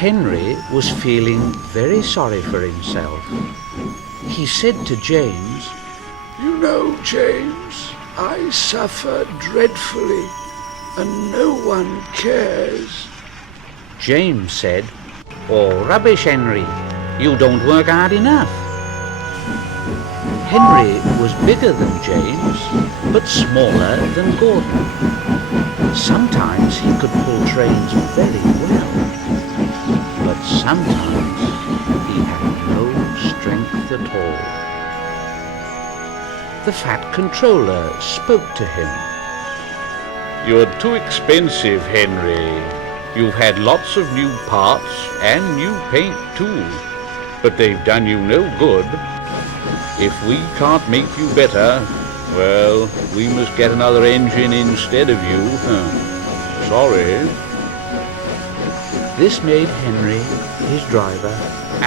Henry was feeling very sorry for himself. He said to James, "You know, James, I suffer dreadfully, and no one cares." James said, "Oh, rubbish, Henry. You don't work hard enough." Henry was bigger than James, but smaller than Gordon. Sometimes he could pull trains very well, but sometimes he had no strength at all. The Fat Controller spoke to him. "You're too expensive, Henry. You've had lots of new parts and new paint too, but they've done you no good. If we can't make you better, well, we must get another engine instead of you. Sorry." This made Henry, his driver,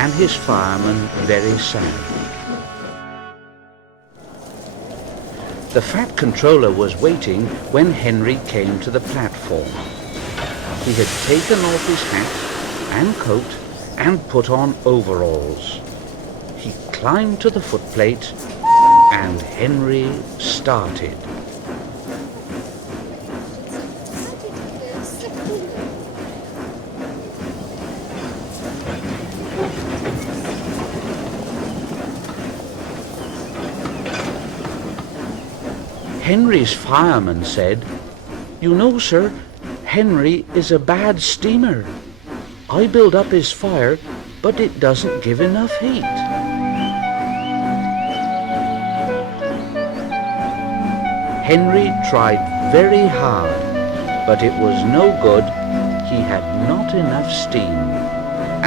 and his fireman very sad. The Fat Controller was waiting when Henry came to the platform. He had taken off his hat and coat and put on overalls. He climbed to the footplate and Henry started. Henry's fireman said, "You know, sir, Henry is a bad steamer. I build up his fire, but it doesn't give enough heat." Henry tried very hard, but it was no good. He had not enough steam,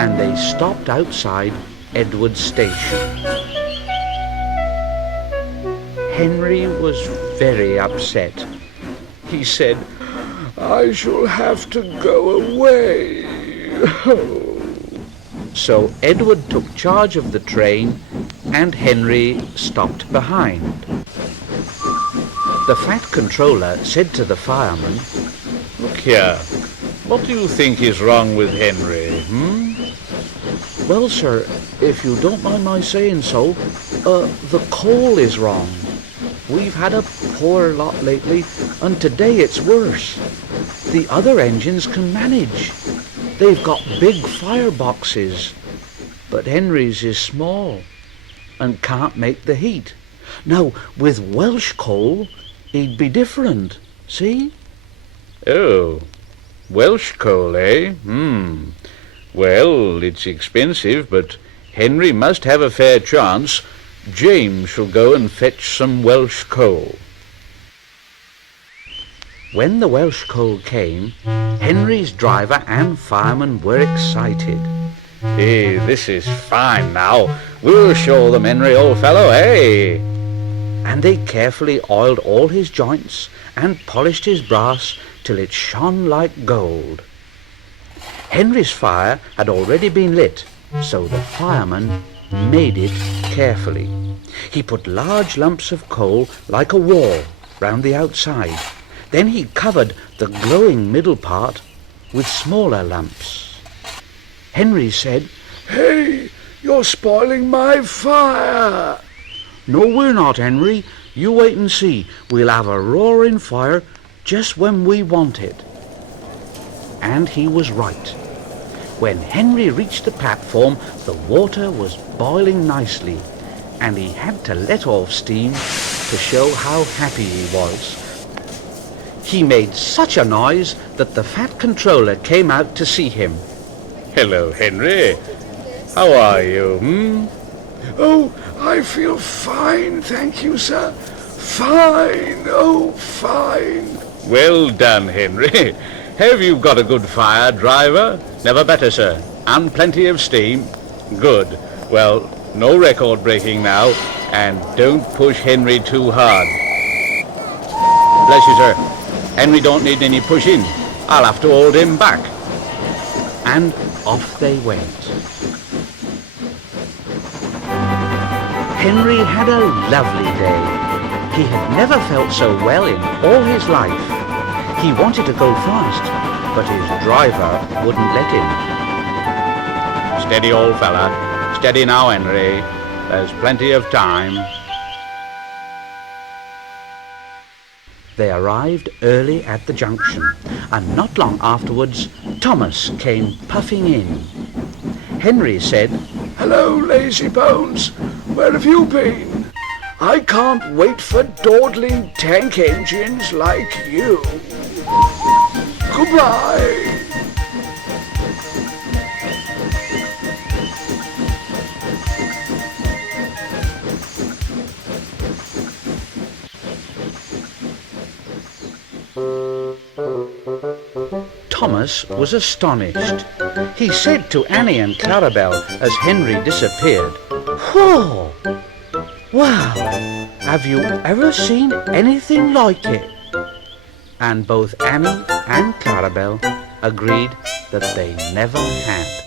and they stopped outside Edward's station. Henry was very upset. He said, "I shall have to go away." So Edward took charge of the train and Henry stopped behind. The Fat Controller said to the fireman, "Look here, what do you think is wrong with Henry, "Well, sir, if you don't mind my saying so, the coal is wrong. We've had a poor lot lately, and today it's worse. The other engines can manage. They've got big fireboxes, but Henry's is small and can't make the heat. Now, with Welsh coal, he'd be different, see?" "Oh, Welsh coal, eh? Well, it's expensive, but Henry must have a fair chance. James shall go and fetch some Welsh coal." When the Welsh coal came, Henry's driver and fireman were excited. "Hey, this is fine now. We'll show them, Henry, old fellow, eh?" And they carefully oiled all his joints and polished his brass till it shone like gold. Henry's fire had already been lit, so the fireman made it carefully. He put large lumps of coal like a wall round the outside. Then he covered the glowing middle part with smaller lumps. Henry said, "Hey, you're spoiling my fire." "No, we're not, Henry. You wait and see. We'll have a roaring fire just when we want it." And he was right. When Henry reached the platform, the water was boiling nicely, and he had to let off steam to show how happy he was. He made such a noise that the Fat Controller came out to see him. "Hello, Henry. How are you, "Oh, I feel fine, thank you, sir. Fine, oh, fine." "Well done, Henry. Have you got a good fire, driver?" "Never better, sir. And plenty of steam." "Good. Well, no record breaking now, and don't push Henry too hard." "Bless you, sir. Henry don't need any pushing. I'll have to hold him back." And off they went. Henry had a lovely day. He had never felt so well in all his life. He wanted to go fast, but his driver wouldn't let him. Steady, old fella. Steady now, Henry. There's plenty of time. They arrived early at the junction, and not long afterwards Thomas came puffing in. Henry said, Hello, lazy bones. Where have you been? I can't wait for dawdling tank engines like you. Goodbye. Thomas was astonished. He said to Annie and Clarabelle as Henry disappeared, "Whoa! Wow! Have you ever seen anything like it?" And both Annie and Clarabelle agreed that they never had.